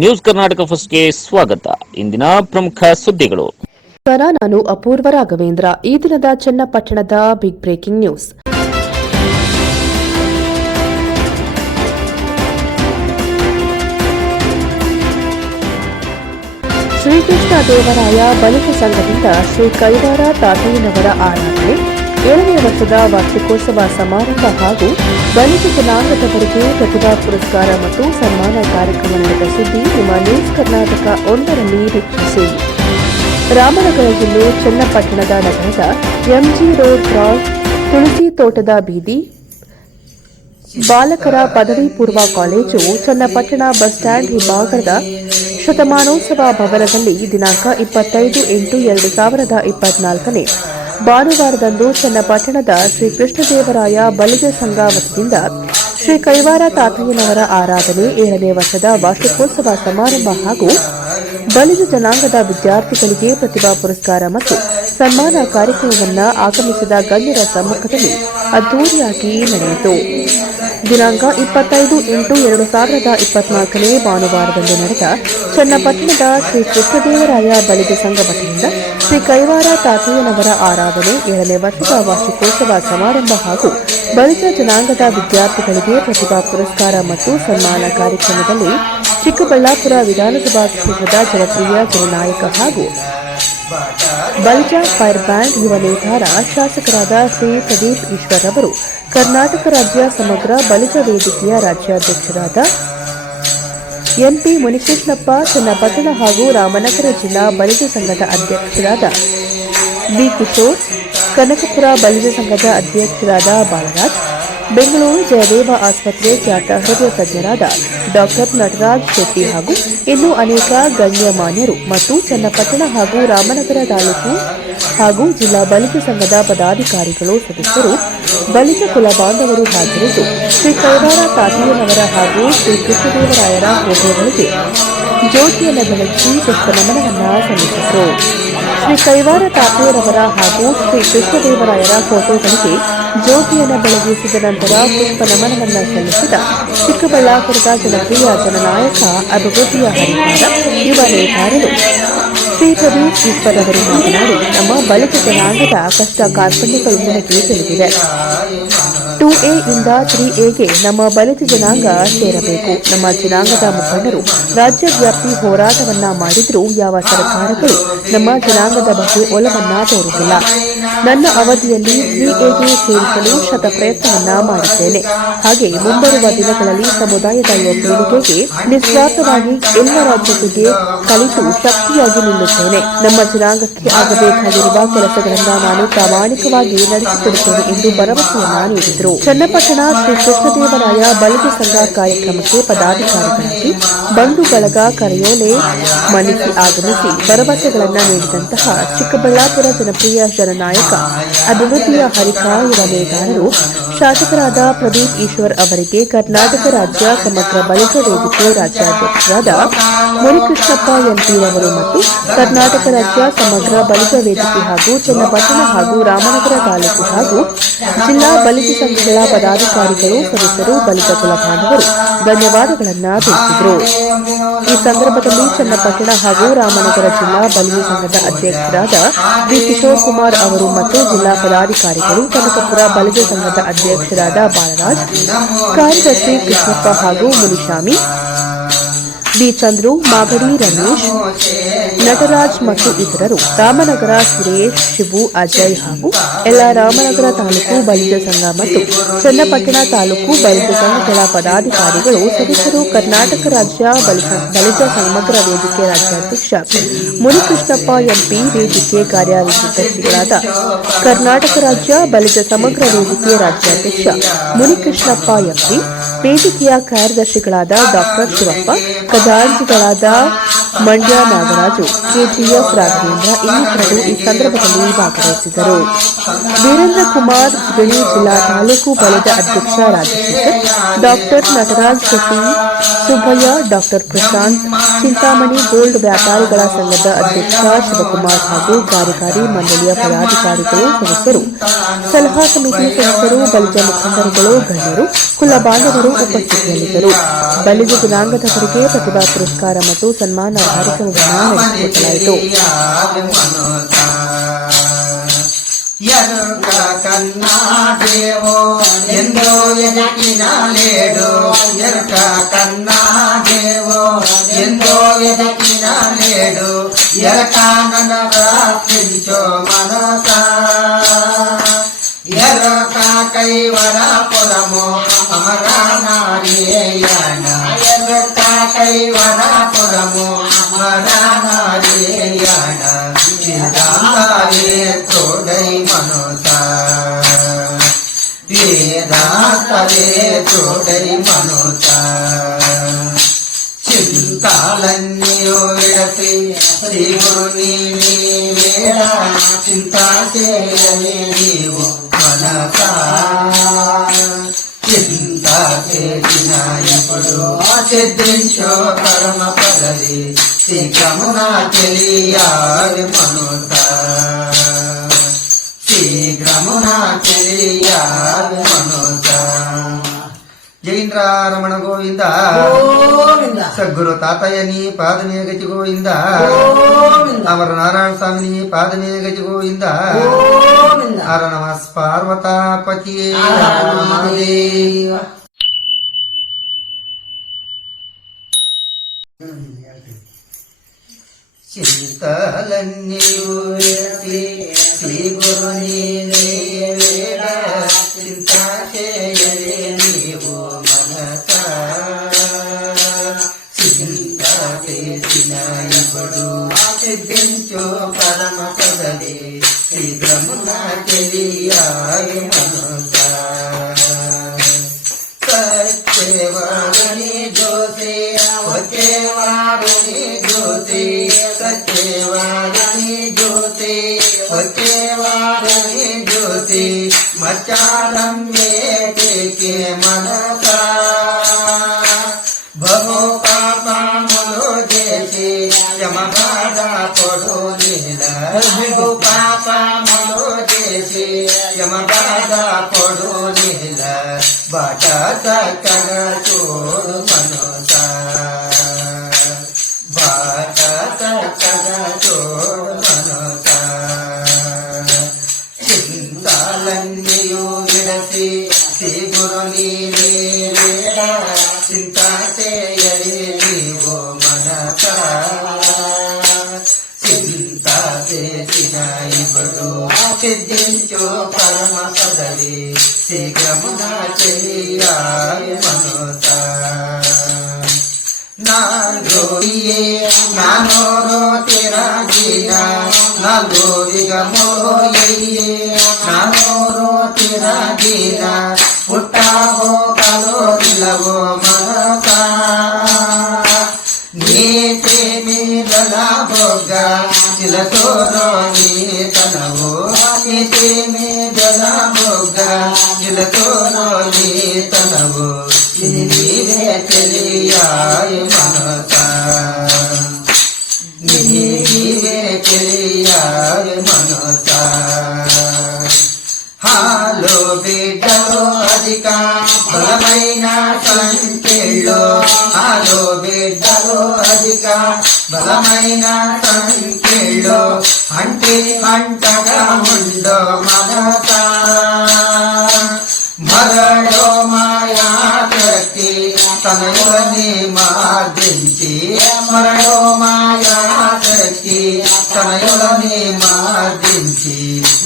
News Karnataka ಫಸ್ಟ್ಗೆ ಸ್ವಾಗತ. ಇಂದಿನ ಪ್ರಮುಖ ಸುದ್ದಿಗಳು. ನಾನು ಅಪೂರ್ವ ರಾಘವೇಂದ್ರ. ಈ ದಿನದ ಚನ್ನಪಟ್ಟಣದ big breaking news. Srikrishna Devaraya ಬಲಿಕ ಸಂಘದಿಂದ ಶ್ರೀ ಕೈವಾರ ತಾತಯ್ಯನವರ ಆರಾಧನೆ 7ನೇ ವರ್ಷದ ವಾರ್ಷಿಕೋತ್ಸವ ಸಮಾರಂಭ ಹಾಗೂ ಬಲಿಕ ಜನಾಂಗದವರಿಗೆ ಪ್ರತಿಭಾ ಪುರಸ್ಕಾರ ಮತ್ತು ಸನ್ಮಾನ ಕಾರ್ಯಕ್ರಮ ನಡೆದ ಸುದ್ದಿ ನಿಮ್ಮ ನ್ಯೂಸ್ ಕರ್ನಾಟಕ 1ರಲ್ಲಿ ವೀಕ್ಷಿಸಿ. ರಾಮನಗರ ಜಿಲ್ಲೆ ಚನ್ನಪಟ್ಟಣದ ನಗರದ ಎಂಜಿ ರೋಡ್ ಕ್ರಾಸ್ ತುಳಸಿ ತೋಟದ ಬೀದಿ ಬಾಲಕರ ಪದವಿ ಪೂರ್ವ ಕಾಲೇಜು ಚನ್ನಪಟ್ಟಣ ಬಸ್ ಸ್ಟ್ಯಾಂಡ್ ಹಿಂಭಾಗದ ಶತಮಾನೋತ್ಸವ ಭವನದಲ್ಲಿ ದಿನಾಂಕ 25/8/2024 ಭಾನುವಾರದಂದು ಚನ್ನಪಟ್ಟಣದ ಶ್ರೀ ಕೃಷ್ಣದೇವರಾಯ ಬಲಿಜ ಸಂಘ ವತಿಯಿಂದ ಶ್ರೀ ಕೈವಾರ ತಾತಯ್ಯನವರ ಆರಾಧನೆ 7ನೇ ವರ್ಷದ ವಾರ್ಷಿಕೋತ್ಸವ ಸಮಾರಂಭ ಹಾಗೂ ಬಲಿಜ ಜನಾಂಗದ ವಿದ್ಯಾರ್ಥಿಗಳಿಗೆ ಪ್ರತಿಭಾ ಪುರಸ್ಕಾರ ಮತ್ತು ಸನ್ಮಾನ ಕಾರ್ಯಕ್ರಮವನ್ನು ಆಗಮಿಸಿದ ಗಣ್ಯರ ಸಮ್ಮುಖದಲ್ಲಿ ಅದ್ದೂರಿಯಾಗಿ ನಡೆಯಿತು. ದಿನಾಂಕ 25/8/2024 ಭಾನುವಾರದಂದು ನಡೆದ ಚನ್ನಪಟ್ಟಣದ ಶ್ರೀ ಕೃಷ್ಣದೇವರಾಯ ಬಲಿಜ ಸಂಘ ವತಿಯಿಂದ ಶ್ರೀ ಕೈವಾರ ತಾತಯ್ಯನವರ ಆರಾಧನೆ 7ನೇ ವರ್ಷದ ವಾರ್ಷಿಕೋತ್ಸವ ಸಮಾರಂಭ ಹಾಗೂ ಬಲಿಜ ಜನಾಂಗದ ವಿದ್ಯಾರ್ಥಿಗಳಿಗೆ ಪ್ರತಿಭಾ ಪುರಸ್ಕಾರ ಮತ್ತು ಸನ್ಮಾನ ಕಾರ್ಯಕ್ರಮದಲ್ಲಿ ಚಿಕ್ಕಬಳ್ಳಾಪುರ ವಿಧಾನಸಭಾ ಕ್ಷೇತ್ರದ ಜನಪ್ರಿಯ ಜನನಾಯಕ ಹಾಗೂ ಬಲಿಜ ಫೈರ್ ಬ್ಯಾಂಡ್ ಯುವ ನೇತಾರ ಶಾಸಕರಾದ ಶ್ರೀ ಪ್ರದೀಪ್ ಈಶ್ವರ್ ಅವರು, ಕರ್ನಾಟಕ ರಾಜ್ಯ ಸಮಗ್ರ ಬಲಿಜ ವೇದಿಕೆಯ ರಾಜ್ಯಾಧ್ಯಕ್ಷರಾದ ಎನ್ಪಿ ಮುನಿಕೃಷ್ಣಪ್ಪ, ಚನ್ನಪಟ್ಟಣ ಹಾಗೂ ರಾಮನಗರ ಜಿಲ್ಲಾ ಬಲಿಜ ಸಂಘದ ಅಧ್ಯಕ್ಷರಾದ ಬಿ ಕಿಶೋರ್, ಕನಕಪುರ ಬಲಿಜ ಸಂಘದ ಅಧ್ಯಕ್ಷರಾದ ಬಾಲರಾಜ್, ಬೆಂಗಳೂರು ಜಯದೇವ ಆಸ್ಪತ್ರೆ ಖ್ಯಾತ ಹೃದಯ ತಜ್ಞರಾದ ಡಾ ನಟರಾಜ್ ಶೆಟ್ಟಿ ಹಾಗೂ ಇನ್ನೂ ಅನೇಕ ಗಣ್ಯಮಾನ್ಯರು ಮತ್ತು ಚನ್ನಪಟ್ಟಣ ಹಾಗೂ ರಾಮನಗರ ತಾಲೂಕು ಹಾಗೂ ಜಿಲ್ಲಾ ಬಲಿಜ ಸಂಘದ ಪದಾಧಿಕಾರಿಗಳು, ಸದಸ್ಯರು, ಬಲಿಜ ಕುಲ ಬಾಂಧವರು ಹಾಜರಿದ್ದು ಶ್ರೀ ಕೈವಾರ ತಾತಯ್ಯನವರ ಹಾಗೂ ಶ್ರೀ ಕೃಷ್ಣದೇವರಾಯರ ಫೋಟೋಗಳಿಗೆ ಜ್ಯೋತಿಯನ್ನು ಬೆಳಗಿಸಿ ಪುಷ್ಪನಮನವನ್ನು ಸಲ್ಲಿಸಿದರು. ಶ್ರೀ ಕೈವಾರ ತಾತಯ್ಯನವರ ಹಾಗೂ ಶ್ರೀ ಕೃಷ್ಣದೇವರಾಯರ ಫೋಟೋಗಳಿಗೆ ಜ್ಯೋತಿಯನ್ನು ಬೆಳಗಿಸಿದ ನಂತರ ಪುಷ್ಪ ನಮನವನ್ನು ಸಲ್ಲಿಸಿದ ಚಿಕ್ಕಬಳ್ಳಾಪುರದ ಜನಪ್ರಿಯ ಜನನಾಯಕ ಅಭಿವೃದ್ಧಿಯ ಹರಿಕಾರ ಯುವ ನೇತಾರರು ಶ್ರೀ ಪ್ರದೀಪ್ ಈಶ್ವರ್ ಅವರು ಮಾತನಾಡಿ, ನಮ್ಮ ಬಲಿಜ ಜನಾಂಗದ ಕಷ್ಟ ಕಾರ್ಪಣ್ಯಗಳು ನನಗೆ ತಿಳಿದಿದೆ. 2A ಇಂದ 3Aಗೆ ನಮ್ಮ ಬಲಿಜ ಜನಾಂಗ ಸೇರಬೇಕು. ನಮ್ಮ ಜನಾಂಗದ ಮುಖಂಡರು ರಾಜ್ಯವ್ಯಾಪಿ ಹೋರಾಟವನ್ನ ಮಾಡಿದ್ರೂ ಯಾವ ಸರ್ಕಾರಗಳು ನಮ್ಮ ಜನಾಂಗದ ಬಗ್ಗೆ ಒಲವನ್ನ ತೋರುವುದಿಲ್ಲ. ನನ್ನ ಅವಧಿಯಲ್ಲಿ 3Aಗೆ ಸೇರಿಸಲು ಶತ ಪ್ರಯತ್ನವನ್ನ ಮಾಡಿದ್ದೇನೆ. ಹಾಗೆ ಮುಂಬರುವ ದಿನಗಳಲ್ಲಿ ಸಮುದಾಯದ ಪೀಳಿಗೆಗೆ ನಿಸ್ವಾರ್ಥವಾಗಿ ಎಲ್ಲರ ಜೊತೆಗೆ ಕಲಿತು ಶಕ್ತಿಯಾಗಿ ನಿಲ್ಲುತ್ತೇನೆ. ನಮ್ಮ ಜನಾಂಗಕ್ಕೆ ಆಗಬೇಕಾಗಿರುವ ಕೆಲಸಗಳನ್ನು ನಾನು ಪ್ರಾಮಾಣಿಕವಾಗಿ ನಡೆಸಿಕೊಡುತ್ತೇನೆ ಎಂದು ಭರವಸೆಯನ್ನ ನೀಡಿದರು. ಚನ್ನಪಟ್ಟಣ ಶ್ರೀ ಕೃಷ್ಣದೇವರಾಯ ಬಲಿಜ ಸಂಘ ಕಾರ್ಯಕ್ರಮಕ್ಕೆ ಪದಾಧಿಕಾರಿಗಳಾಗಿ ಬಂಧು ಬಳಗ ಕರೆಯೋಲೆ ಮನಿಸಿ ಆಗಮಿಸಿ ಭರವಸೆಗಳನ್ನು ನೀಡಿದಂತಹ ಚಿಕ್ಕಬಳ್ಳಾಪುರ ಜನಪ್ರಿಯ ಜನನಾಯಕ ಅಭಿವೃದ್ಧಿಯ ಹರಿಕಾರ ಯುವ ನೇತಾರರು ಶಾಸಕರಾದ ಪ್ರದೀಪ್ ಈಶ್ವರ್ ಅವರಿಗೆ ಕರ್ನಾಟಕ ರಾಜ್ಯ ಸಮಗ್ರ ಬಲಿಜ ವೇದಿಕೆ ರಾಜ್ಯಾಧ್ಯಕ್ಷರಾದ ಮುನಿಕೃಷ್ಣಪ್ಪ ಎಂಪಿ ಅವರು ಮತ್ತು ಕರ್ನಾಟಕ ರಾಜ್ಯ ಸಮಗ್ರ ಬಲಿಜ ವೇದಿಕೆ ಹಾಗೂ ಚನ್ನಪಟ್ಟಣ ಹಾಗೂ ರಾಮನಗರ ತಾಲೂಕು ಹಾಗೂ ಜಿಲ್ಲಾ ಬಲಿಜ ಸಂಘಗಳ ಪದಾಧಿಕಾರಿಗಳು, ಸದಸ್ಯರು, ಬಲಿಜ ಕುಲ ಬಾಂಧವರು ಧನ್ಯವಾದಗಳನ್ನು ತಿಳಿಸಿದರು. ಈ ಸಂದರ್ಭದಲ್ಲಿ ಚನ್ನಪಟ್ಟಣ ಹಾಗೂ ರಾಮನಗರ ಜಿಲ್ಲಾ ಬಲಿಜ ಸಂಘದ ಅಧ್ಯಕ್ಷರಾದ ಬಿ ಕಿಶೋರ್ ಕುಮಾರ್ ಅವರು ಮತ್ತು ಜಿಲ್ಲಾ ಪದಾಧಿಕಾರಿಗಳು, ಕನಕಪುರ ಬಲಿಜ ಸಂಘದ ಅಧ್ಯಕ್ಷರಾದ ಬಾಲರಾಜ್, ಕಾರ್ಯದರ್ಶಿ ಕೃಷ್ಣಪ್ಪ ಹಾಗೂ ಮುನಿಶಾಮಿ, ಬಿ ಚಂದ್ರು, ಮಾಗಡಿ ರಮೇಶ್, ನಟರಾಜ್ ಮತ್ತು ಇತರರು, ರಾಮನಗರ ಸುರೇಶ್, ಶಿವು, ಅಜಯ್ ಹಾಗೂ ಎಲ್ಲ ರಾಮನಗರ ತಾಲೂಕು ಬಲಿಜ ಸಂಘ ಮತ್ತು ಚನ್ನಪಟ್ಟಣ ತಾಲೂಕು ಬಲಿಜ ಸಂಘಗಳ ಪದಾಧಿಕಾರಿಗಳು, ಸದಸ್ಯರು, ಕರ್ನಾಟಕ ರಾಜ್ಯ ಬಲಿಜ ಸಮಗ್ರ ವೇದಿಕೆ ರಾಜ್ಯಾಧ್ಯಕ್ಷ ಮುನಿಕೃಷ್ಣಪ್ಪ ಎಂಪಿ, ವೇದಿಕೆ ಕಾರ್ಯದರ್ಶಿಗಳಾದ ಕರ್ನಾಟಕ ರಾಜ್ಯ ಬಲಿಜ ಸಮಗ್ರ ವೇದಿಕೆ ರಾಜ್ಯಾಧ್ಯಕ್ಷ ಮುನಿಕೃಷ್ಣಪ್ಪ ಎಂಪಿ, ವೇದಿಕೆಯ ಕಾರ್ಯದರ್ಶಿಗಳಾದ ಡಾ ಶಿವಪ್ಪ, ಖಜಾಂಚಿಗಳಾದ ಮಂಡ್ಯ ನಾಗರಾಜು, ಕೆಜಿಎಫ್ ರಾಘವೇಂದ್ರ ಇನ್ನಿತರರು ಈ ಸಂದರ್ಭದಲ್ಲಿ ಭಾಗವಹಿಸಿದರು. ವೀರೇಂದ್ರ ಕುಮಾರ್ ಗಿಣಿ ಜಿಲ್ಲಾ ತಾಲೂಕು ಬಲಿಜ ಅಧ್ಯಕ್ಷ ರಾಜಶೇಖರ್, ಡಾ ನಟರಾಜ್ ಶೆಟ್ಟಿ, ಸುಬ್ಬಯ್ಯ, ಡಾ ಪ್ರಶಾಂತ್, ಚಿಂತಾಮಣಿ ಗೋಲ್ಡ್ ವ್ಯಾಪಾರಿಗಳ ಸಂಘದ ಅಧ್ಯಕ್ಷ ಶಿವಕುಮಾರ್ ಹಾಗೂ ಕಾರ್ಯಕಾರಿ ಮಂಡಳಿಯ ಪದಾಧಿಕಾರಿಗಳು, ಸದಸ್ಯರು, ಸಲಹಾ ಸಮಿತಿ ಸದಸ್ಯರು, ಬಲಿಜ ಮುಖಂಡರುಗಳು, ಗಣ್ಯರು, ಕುಲ ಬಾಂಧವರು ಉಪಸ್ಥಿತಿಯಲ್ಲಿದ್ದರು. ಬಲಿಜ ಜನಾಂಗದವರಿಗೆ ಗೌರವ ಪುರಸ್ಕಾರ ಮತ್ತು ಸನ್ಮಾನ ಕಾರ್ಯಕ್ರಮವನ್ನು ನಡೆಸಿಕೊಡಲಾಯಿತು. ఎరుక కన్నా దేవో ఎందో ఎదకినాలేడు ఎరుక కన్నా దేవో ఎందో ఎదకినాలేడు ఎరక నన్ను ప్రార్థించో మనస ఎరక కైవరపురము అమరా నారేయణ ఎరక కైవరపురము అమరా నారేయణ తోడై మనోత వేదాంతరే తోడై మనోత చింతాలన్నీయో విడసి శ్రీ గురుని వేడ చింత చేయని నీవు మనస చింత చేసిన ఎప్పుడు సిద్ధించో పరమ పదవి శీఘ్రమున తెలియాలి మనోత శీఘ్రమున తెలియాలి మనోత. జైంద్రారమణ గోవింద సద్గురు తాతయ్యని పాదమే గతి గోవింద అమర నారాయణ స్వామిని పాదమే గతి గోవింద హర నమ పార్వతాపతి చింతలన్నీయు విడసి శ్రీ గురుని వేడ చింత చేయలే నీవు మనస చింత చేసిన ఇప్పుడు సిద్ధించు పరమ పదవి శీఘ్రమున తెలియాలి మనస సత్యవారుని జ్యోతి వచ్చేవారుని జ్యోతి సత్యవారుని జ్యోతి వచ్చేవారుని జ్యోతి మచ్చాలం ఏటికి మనస బహు పాపములు చేసి యమబాధ పొడు నీల బహు పాపములు చేసి యమబాధ పొడు నీల బాట చక్కగా చూడు మనోత బాట చక్కగా చూడు మనోత చింతాలన్నీయు విడసి శ్రీ గురుని వేడ చింత చేయలి నీవు మనస చింత చేసిన ఇప్పుడు సిద్ధించు పరమ పదవి శీఘ్రమున చెయ్యాలి మనోత నాలోయే నానోరో తిరాగిన నాలోవిగమోయే నానోరో తిరాగిన పుట్టావో కలో నిలవో మనస నీతి మీదల బొగ్గ నిలతోరో నీతనవు నీతి మీదల బొగ్గ నిలతోరో నీతనవు ఇది నీవే తెలియాలి మనస నీవే తెలియాలి మనస హాలో బిడ్డలో అధిక బలమైన సంఖ్యలో హాలో బిడ్డలో అధిక బలమైన సంఖ్యలో అంటే అంటగా ఉండో మనస మరడో మాయా శక్తి తనయులని మార్దించి మరడో మాయా శక్తి తనయులని మార్దించి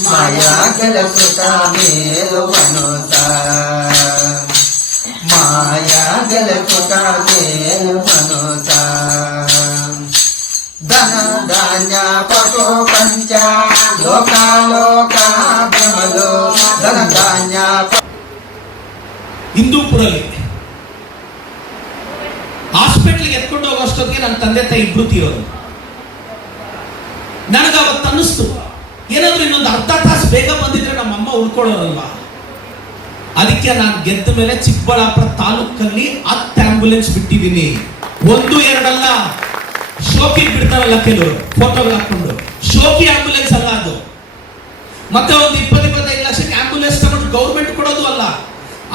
మాయా గెలుసుట మేలు మనోత మాయా గెలుసుట మేలు మనోత ధన ధాన్య పశు పంచ ಲೋಕಾಲೋಕಾಭ್ರಮಲು ಧನಧಾನ್ಯ ಹಿಂದೂಪುರಲ್ಲಿ ಹಾಸ್ಪಿಟ್ಲಿಗೆ ಎತ್ಕೊಂಡು ಹೋಗೋಷ್ಟೊತ್ತಿಗೆ ನನ್ನ ತಂದೆ ತಾಯಿ ಇಬ್ರು ತೀರೋರು. ನನಗೆ ಅವತ್ತು ಅನ್ನಿಸ್ತು, ಏನಾದ್ರೂ ಇನ್ನೊಂದು ಅರ್ಧ ತಾಸು ಬೇಗ ಬಂದಿದ್ರೆ ನಮ್ಮಮ್ಮ ಉಳ್ಕೊಳ್ಳೋರಲ್ವಾ. ಅದಕ್ಕೆ ನಾನು ಗೆದ್ದ ಮೇಲೆ ಚಿಕ್ಕಬಳ್ಳಾಪುರ ತಾಲೂಕಲ್ಲಿ 10 ಆಂಬ್ಯುಲೆನ್ಸ್ ಬಿಟ್ಟಿದ್ದೀನಿ. 1-2 ಅಲ್ಲ, ಶೋಕಿ ಬಿಡ್ತಾರಲ್ಲ ಕೆಲವರು ಫೋಟೋಗಳು ಹಾಕೊಂಡು, ಶೋಕಿ ಆಂಬ್ಯುಲೆನ್ಸ್ ಅಲ್ಲ ಅದು. ಮತ್ತೆ ಒಂದು 20-25 ಲಕ್ಷಕ್ಕೆ ಆಂಬ್ಯುಲೆನ್ಸ್ ತಗೊಂಡು ಗೌರ್ಮೆಂಟ್ ಕೊಡೋದು ಅಲ್ಲ.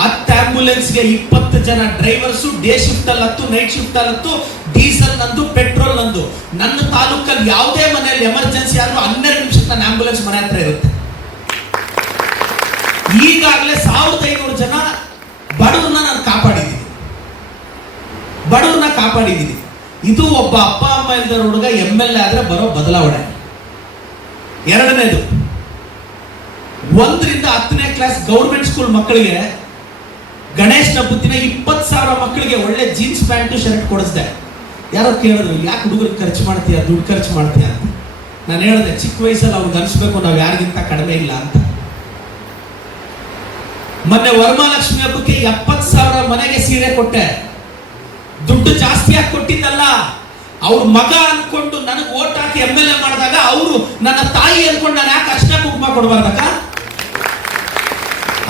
10 ಆಂಬ್ಯುಲೆನ್ಸ್ಗೆ 20 ಜನ ಡ್ರೈವರ್ಸು ಡೇ ಶಿಫ್ಟ್ ಅಲ್ಲಿ 10, ನೈಟ್ ಶಿಫ್ಟ್ ಅಲ್ಲಿ 10, ಡೀಸೆಲ್ ನಂದು, ಪೆಟ್ರೋಲ್ ನಂದು. ನನ್ನ ತಾಲೂಕಲ್ಲಿ ಯಾವುದೇ ಮನೆಯಲ್ಲಿ ಎಮರ್ಜೆನ್ಸಿ ಆದ್ರೂ 12 ನಿಮಿಷಕ್ಕೆ ನನ್ನ ಆಂಬ್ಯುಲೆನ್ಸ್ ಮನೆ ಹತ್ರ ಇರುತ್ತೆ. ಈಗಾಗಲೇ 1500 ಜನ ಬಡವ್ರನ್ನ ನಾನು ಕಾಪಾಡಿದ್ದೀನಿ. ಇದು ಒಬ್ಬ ಅಪ್ಪ ಅಮ್ಮ ಇಲ್ದ ಹುಡುಗ MLA ಆದ್ರೆ ಬರೋ ಬದಲಾವಣೆ. ಎರಡನೇದು, 1 ರಿಂದ 10ನೇ ಕ್ಲಾಸ್ ಗೌರ್ಮೆಂಟ್ ಸ್ಕೂಲ್ ಮಕ್ಕಳಿಗೆ ಗಣೇಶನ ಹಬ್ಬದ 20,000 ಮಕ್ಕಳಿಗೆ ಒಳ್ಳೆ ಜೀನ್ಸ್ ಪ್ಯಾಂಟು ಶರ್ಟ್ ಕೊಡಿಸ್ದೆ. ಯಾರೋ ಕೇಳಿದ್ರು, ಯಾಕೆ ಹುಡುಗರಿಗೆ ಖರ್ಚು ಮಾಡ್ತೀಯ, ದುಡ್ಡು ಖರ್ಚು ಮಾಡ್ತೀಯ ಅಂತ. ನಾನು ಹೇಳಿದೆ, ಚಿಕ್ಕ ವಯಸ್ಸಲ್ಲಿ ಅವ್ರಿಗೆ ಅನಿಸ್ಬೇಕು ನಾವು ಯಾರಿಗಿಂತ ಕಡಿಮೆ ಇಲ್ಲ ಅಂತ. ಮೊನ್ನೆ ವರಮಹಾಲಕ್ಷ್ಮಿ ಹಬ್ಬಕ್ಕೆ 70,000 ಮನೆಗೆ ಸೀರೆ ಕೊಟ್ಟೆ. ದುಡ್ಡು ಜಾಸ್ತಿಯಾಗಿ ಕೊಟ್ಟಿದ್ದಲ್ಲ, ಅವ್ರ ಮಗ ಅನ್ಕೊಂಡು ನನಗೆ ಓಟ್ ಹಾಕಿ MLA ಮಾಡಿದಾಗ ಅವರು ನನ್ನ ತಾಯಿ ಅನ್ಕೊಂಡು ನಾನು ಯಾಕೆ ಅರ್ಶಿನ ಕುಂಕುಮ ಕೊಡಬಾರ್ದಕ್ಕ?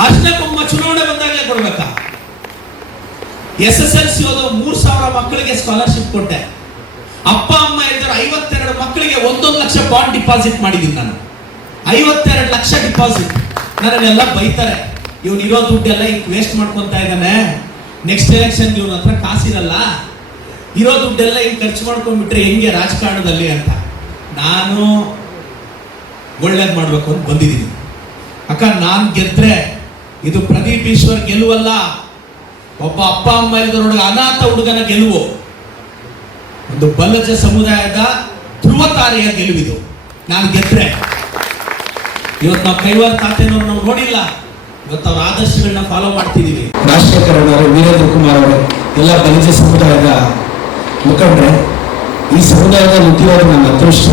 ಅರ್ಶಿನ ಕುಂಕುಮ ಚುನಾವಣೆ ಬಂದಾಗಲೇ ಕೊಡ್ಬೇಕಾ? SSLC ಓದೋ 3,000 ಮಕ್ಕಳಿಗೆ ಸ್ಕಾಲರ್ಶಿಪ್ ಕೊಟ್ಟೆ. ಅಪ್ಪ ಅಮ್ಮ ಇದ್ದಾರೆ 52 ಮಕ್ಕಳಿಗೆ 1 ಲಕ್ಷ ಬಾಂಡ್ ಡಿಪಾಸಿಟ್ ಮಾಡಿದ್ದೀನಿ ನಾನು. 52 ಲಕ್ಷ ಡಿಪಾಸಿಟ್. ನನಗೆಲ್ಲ ಬೈತಾರೆ, ಇವನು ಇರೋ ದುಡ್ಡೆಲ್ಲ ಈಗ ವೇಸ್ಟ್ ಮಾಡ್ಕೊಂತ ಇದ್ದಾನೆ, ನೆಕ್ಸ್ಟ್ ಎಲೆಕ್ಷನ್ ಇವನ ಹತ್ರ ಕಾಸಿರಲ್ಲ, ಇರೋ ದುಡ್ಡೆಲ್ಲ ಹಿಂಗೆ ಖರ್ಚು ಮಾಡ್ಕೊಂಡ್ಬಿಟ್ರೆ ಹೆಂಗೆ ರಾಜಕಾರಣದಲ್ಲಿ ಅಂತ. ನಾನು ಒಳ್ಳೇದು ಮಾಡ್ಬೇಕು ಅಂತ ಬಂದಿದ್ದೀನಿ ಅಕ್ಕ. ನಾನು ಗೆದ್ರೆ ಇದು ಪ್ರದೀಪ್ ಈಶ್ವರ್ ಗೆಲುವಲ್ಲ, ಒಬ್ಬ ಅಪ್ಪ ಅಮ್ಮ ಇಲ್ಲದೊಳಗೆ ಅನಾಥ ಹುಡುಗನ ಗೆಲುವು, ಒಂದು ಬಲ್ಲಜ ಸಮುದಾಯದ ಧ್ರುವತಾರೆಯ ಗೆಲುವಿದು. ನಾನು ಗೆದ್ರೆ ಇವತ್ತು ನಾವು ಕೈವಾರ ತಾತೇನವ್ರು ನಾವು ನೋಡಿಲ್ಲ, ಇವತ್ತು ಅವ್ರ ಆದರ್ಶಗಳನ್ನ ಫಾಲೋ ಮಾಡ್ತಿದೀವಿ. ರಾಜಶೇಖರ್ ಅವರು, ವೀರೇಂದ್ರ ಕುಮಾರ್ ಅವರು, ಎಲ್ಲ ಬಲಿಜ ಸಮುದಾಯದ ಮುಖಂಡರೆ, ಈ ಸಮುದಾಯದಲ್ಲಿ ಹುಟ್ಟಿರೋದು ನನ್ನ ಅದೃಷ್ಟ.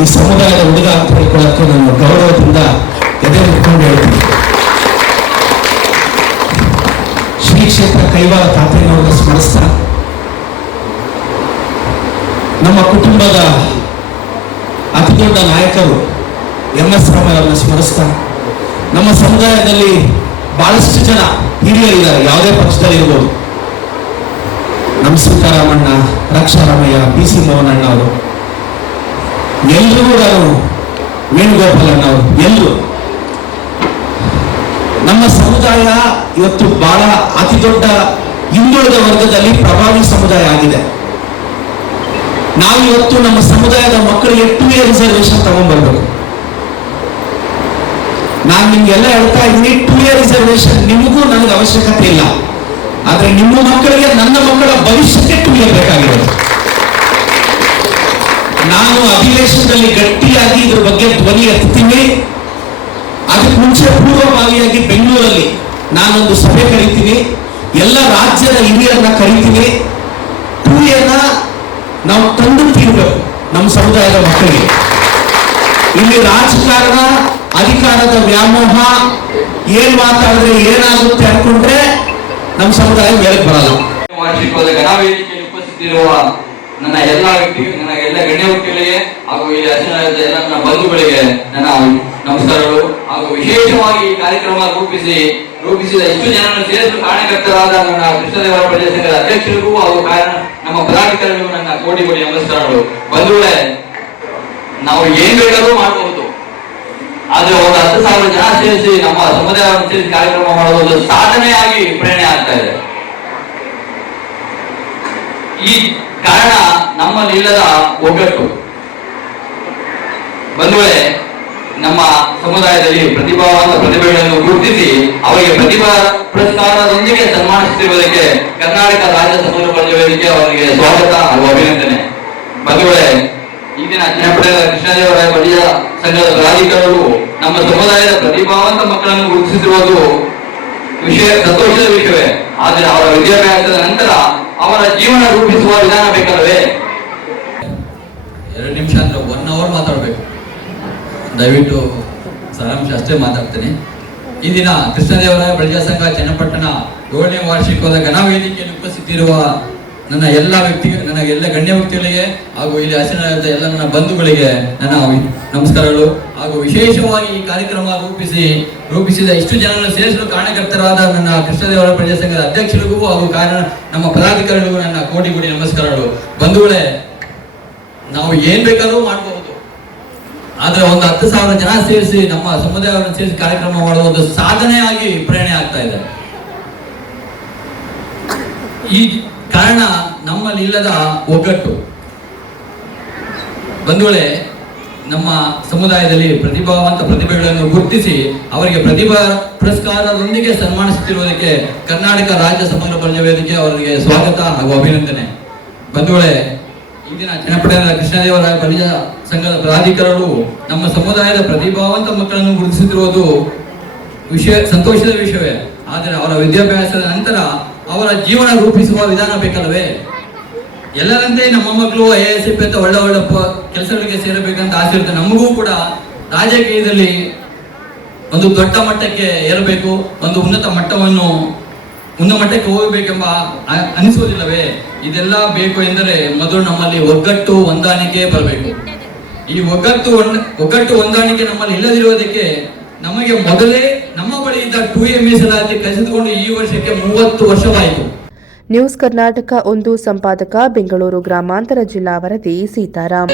ಈ ಸಮುದಾಯದ ಹುಡುಗ ಅಂತ ಹೇಳ್ಕೊಳ್ಳೋಕ್ಕೆ ನಾನು ಗೌರವದಿಂದ ಎದೆ ಮುಟ್ಕೊಂಡು ಹೇಳ್ತೀನಿ. ಶ್ರೀ ಕ್ಷೇತ್ರ ಕೈವಾರ ತಾತಯ್ಯನವರನ್ನು ಸ್ಮರಿಸ್ತಾ, ನಮ್ಮ ಕುಟುಂಬದ ಅತಿ ದೊಡ್ಡ ನಾಯಕರು MS ರಾಮಯ್ಯ ಅವರನ್ನು ಸ್ಮರಿಸ್ತಾ, ನಮ್ಮ ಸಮುದಾಯದಲ್ಲಿ ಬಹಳಷ್ಟು ಜನ ಹಿರಿಯರಿದ್ದಾರೆ, ಯಾವುದೇ ಪಕ್ಷದಲ್ಲಿ ಇರ್ಬೋದು. ನಮ್ಮ ಸೀತಾರಾಮಣ್ಣ, ರಕ್ಷಾರಾಮಯ್ಯ, PC ಮೋಹನಣ್ಣ ಅವರು, ಎಲ್ಲರೂ ನಾನು ವೇಣುಗೋಪಾಲಣ್ಣ ಅವರು, ಎಲ್ಲರೂ ನಮ್ಮ ಸಮುದಾಯ ಇವತ್ತು ಬಹಳ ಅತಿ ದೊಡ್ಡ ಹಿಂದುಳಿದ ವರ್ಗದಲ್ಲಿ ಪ್ರಭಾವಿ ಸಮುದಾಯ ಆಗಿದೆ. ನಾವು ಇವತ್ತು ನಮ್ಮ ಸಮುದಾಯದ ಮಕ್ಕಳಿಗೆ 2A ರಿಸರ್ವೇಶನ್ ತಗೊಂಡ್ಬರ್ಬೇಕು. ನಾನು ನಿಮ್ಗೆಲ್ಲ ಹೇಳ್ತಾ ಇದ್ದೀನಿ, 2A ರಿಸರ್ವೇಶನ್ ನಿಮಗೂ ನನಗೆ ಅವಶ್ಯಕತೆ ಇಲ್ಲ, ಆದ್ರೆ ನಿಮ್ಮ ಮಕ್ಕಳಿಗೆ, ನನ್ನ ಮಕ್ಕಳ ಭವಿಷ್ಯಕ್ಕೆ 2A ಬೇಕಾಗಿರೋದು. ನಾನು ಅಧಿವೇಶನದಲ್ಲಿ ಗಟ್ಟಿಯಾಗಿ ಇದ್ರ ಬಗ್ಗೆ ಧ್ವನಿ ಎತ್ತೀನಿ. ಅದಕ್ಕೆ ಮುಂಚೆ ಪೂರ್ವಭಾವಿಯಾಗಿ ಬೆಂಗಳೂರಲ್ಲಿ ನಾನೊಂದು ಸಭೆ ಕರೀತೀನಿ, ಎಲ್ಲ ರಾಜ್ಯದ ಹಿರಿಯರನ್ನ ಕರೀತೀನಿ. 2Aನ ನಾವು ತಂದು ತೀರ್ಬೇಕು ನಮ್ಮ ಸಮುದಾಯದ ಮಕ್ಕಳಿಗೆ. ಇಲ್ಲಿ ರಾಜಕಾರಣ, ಅಧಿಕಾರದ ವ್ಯಾಮೋಹ, ಏನ್ ಮಾತಾಡಿದ್ರೆ ಏನಾಗುತ್ತೆ ಅನ್ಕೊಂಡ್ರೆ ನಮ್ಮ ಸಮುದಾಯ ಮೇಲಕ್ಕೆ ಬರಲ್ಲ. ವಾರ್ಷಿಕವಾದ ಗಣವೇದಿಕೆಯಲ್ಲಿ ಉಪಸ್ಥಿತಿರುವ ನನ್ನ ಎಲ್ಲ ಗಣ್ಯ ವ್ಯಕ್ತಿಗಳಿಗೆ ಹಾಗೂ ಈ ಎಲ್ಲ ನನ್ನ ಬಂಧುಗಳಿಗೆ ನನ್ನ ನಮಸ್ಕಾರಗಳು. ಹಾಗೂ ವಿಶೇಷವಾಗಿ ಈ ಕಾರ್ಯಕ್ರಮ ರೂಪಿಸಿದ ಇಷ್ಟು ಜನರನ್ನು ಸೇರಿಸಲು ಕಾರಣಕರ್ತರಾದ ನನ್ನ ಕೃಷ್ಣದೇವರ ಪ್ರಜಾ ಸಂಘದ ಅಧ್ಯಕ್ಷರಿಗೂ ಹಾಗೂ ನಮ್ಮ ಪದಾಧಿಕಾರಿಗಳಿಗೂ ನನ್ನ ಕೋಟಿ ನಮಸ್ಕಾರಗಳು. ಬಂಧುಗಳೇ, ನಾವು ಏನ್ ಬೇಕಾದ್ರೂ ಮಾಡಬಹುದು, ಆದ್ರೆ ಒಂದು 10,000 ಜನ ಸೇರಿಸಿ ನಮ್ಮ ಸಮುದಾಯವನ್ನು ಸೇರಿಸಿ ಕಾರ್ಯಕ್ರಮ ಮಾಡೋದು ಒಂದು ಸಾಧನೆಯಾಗಿ ಪ್ರೇರಣೆ ಆಗ್ತಾ ಇದೆ. ಈ ಕಾರಣ ನಮ್ಮಲ್ಲಿಲ್ಲದ ಒಗ್ಗಟ್ಟು. ಬಂಧುಗಳೇ, ನಮ್ಮ ಸಮುದಾಯದಲ್ಲಿ ಪ್ರತಿಭಾವಂತ ಪ್ರತಿಭೆಗಳನ್ನು ಗುರುತಿಸಿ ಅವರಿಗೆ ಪ್ರತಿಭಾ ಪುರಸ್ಕಾರದೊಂದಿಗೆ ಸನ್ಮಾನಿಸುತ್ತಿರುವುದಕ್ಕೆ ಕರ್ನಾಟಕ ರಾಜ್ಯ ಸಮುದಾಯ ವೇದಿಕೆ ಅವರಿಗೆ ಸ್ವಾಗತ ಹಾಗೂ ಅಭಿನಂದನೆ. ಬಂಧುಗಳೇ, ಈಗಿನ ಜನಪ್ರಿಯ ಕೃಷ್ಣದೇವರಾಯ ಬಲಿಯ ಸಂಘದ ಪದಾಧಿಕಾರಿಗಳು ನಮ್ಮ ಸಮುದಾಯದ ಪ್ರತಿಭಾವಂತ ಮಕ್ಕಳನ್ನು ಗುರುತಿಸಿರುವುದು ಸಂತೋಷದ ವಿಷಯವೇ. ಆದರೆ ಅವರ ವಿದ್ಯಾಭ್ಯಾಸದ ನಂತರ ಅವರ ಜೀವನ ರೂಪಿಸುವ ವಿಧಾನ ಬೇಕಲ್ಲವೇ? 2 ನಿಮಿಷ ಅಂದ್ರೆ 1 ಅವರ್ ಮಾತಾಡಬೇಕು. ದಯವಿಟ್ಟು ಸಾರಾಂಶ ಅಷ್ಟೇ ಮಾತಾಡ್ತೇನೆ. ಈ ದಿನ ಕೃಷ್ಣದೇವರಾಯ ಬಲಿಜ ಸಂಘ ಚನ್ನಪಟ್ಟಣ 7ನೇ ವಾರ್ಷಿಕವಾದ ಘನವೇದಿಕೆಯಲ್ಲಿ ಉಪಸ್ಥಿತಿರುವ ನನ್ನ ಎಲ್ಲ ಗಣ್ಯ ವ್ಯಕ್ತಿಗಳಿಗೆ ಹಾಗೂ ಇಲ್ಲಿ ಹಸಿರಾದ ಎಲ್ಲ ನನ್ನ ಬಂಧುಗಳಿಗೆ ನನ್ನ ನಮಸ್ಕಾರಗಳು. ಹಾಗೂ ವಿಶೇಷವಾಗಿ ಈ ಕಾರ್ಯಕ್ರಮ ರೂಪಿಸಿದ ಇಷ್ಟು ಜನರನ್ನು ಸೇರಿಸಲು ಕಾರಣಕರ್ತರಾದ ನನ್ನ ಕೃಷ್ಣದೇವರಾಯ ಬಲಿಜ ಸಂಘದ ಅಧ್ಯಕ್ಷರಿಗೂ ಹಾಗೂ ನಮ್ಮ ಪದಾಧಿಕಾರಿಗಳಿಗೂ ನನ್ನ ಕೋಟಿ ನಮಸ್ಕಾರಗಳು. ಬಂಧುಗಳೇ, ನಾವು ಏನ್ ಬೇಕಾದ್ರೂ ಮಾಡಬಹುದು, ಆದ್ರೆ ಒಂದು 10,000 ಜನ ಸೇರಿಸಿ ನಮ್ಮ ಸಮುದಾಯವನ್ನು ಸೇರಿಸಿ ಕಾರ್ಯಕ್ರಮ ಮಾಡುವ ಒಂದು ಸಾಧನೆಯಾಗಿ ಪ್ರೇರಣೆ ಆಗ್ತಾ ಇದೆ. ಈ ಕಾರಣ ನಮ್ಮಲ್ಲಿ ಇಲ್ಲದ ಒಗ್ಗಟ್ಟು. ಬಂಧುಗಳೇ, ನಮ್ಮ ಸಮುದಾಯದಲ್ಲಿ ಪ್ರತಿಭಾವಂತ ಪ್ರತಿಭೆಗಳನ್ನು ಗುರುತಿಸಿ ಅವರಿಗೆ ಪ್ರತಿಭಾ ಪುರಸ್ಕಾರದೊಂದಿಗೆ ಸನ್ಮಾನಿಸುತ್ತಿರುವುದಕ್ಕೆ ಕರ್ನಾಟಕ ರಾಜ್ಯ ಸಮಗ್ರ ಬಲಿಜ ವೇದಿಕೆ ಅವರಿಗೆ ಸ್ವಾಗತ ಹಾಗೂ ಅಭಿನಂದನೆ. ಬಂಧುಗಳೇ, ಈ ದಿನ ಚನ್ನಪಟ್ಟಣದ ಕೃಷ್ಣದೇವರಾಯ ಬಲಿಜ ಸಂಘದ ಪ್ರಾಧಿಕಾರರು ನಮ್ಮ ಸಮುದಾಯದ ಪ್ರತಿಭಾವಂತ ಮಕ್ಕಳನ್ನು ಗುರುತಿಸುತ್ತಿರುವುದು ಸಂತೋಷದ ವಿಷಯವೇ. ಆದರೆ ಅವರ ವಿದ್ಯಾಭ್ಯಾಸದ ನಂತರ ಅವರ ಜೀವನ ರೂಪಿಸುವ ವಿಧಾನ ಬೇಕಲ್ಲವೇ? ಎಲ್ಲರಂತೆ ನಮ್ಮ ಮಕ್ಕಳು IASP ಅಂತ ಒಳ್ಳೆ ಕೆಲಸಗಳಿಗೆ ಸೇರಬೇಕಂತ ಆಸೆ ಇರುತ್ತೆ. ನಮಗೂ ಕೂಡ ರಾಜಕೀಯದಲ್ಲಿ ಒಂದು ದೊಡ್ಡ ಮಟ್ಟಕ್ಕೆ ಏರಬೇಕು, ಒಂದು ಉನ್ನತ ಮಟ್ಟಕ್ಕೆ ಹೋಗಬೇಕೆಂಬ ಅನಿಸುವುದಿಲ್ಲವೇ? ಇದೆಲ್ಲ ಬೇಕು ಎಂದರೆ ಮೊದಲು ನಮ್ಮಲ್ಲಿ ಒಗ್ಗಟ್ಟು ಹೊಂದಾಣಿಕೆ ಬರಬೇಕು. ಈ ಒಗ್ಗಟ್ಟು ಹೊಂದಾಣಿಕೆ ನಮ್ಮಲ್ಲಿ ಇಲ್ಲದಿರುವುದಕ್ಕೆ ನಮಗೆ ಮೊದಲೇ ನಮ್ಮ ಬಳಿ ಇದ್ದ 2A ಮೀಸಲಾತಿ ಕಸಿದುಕೊಂಡು ಈ ವರ್ಷಕ್ಕೆ 30 ವರ್ಷವಾಯಿತು. ನ್ಯೂಸ್ ಕರ್ನಾಟಕ 1 ಸಂಪಾದಕ ಬೆಂಗಳೂರು ಗ್ರಾಮಾಂತರ ಜಿಲ್ಲಾ ವರದಿ ಸೀತಾರಾಮ್.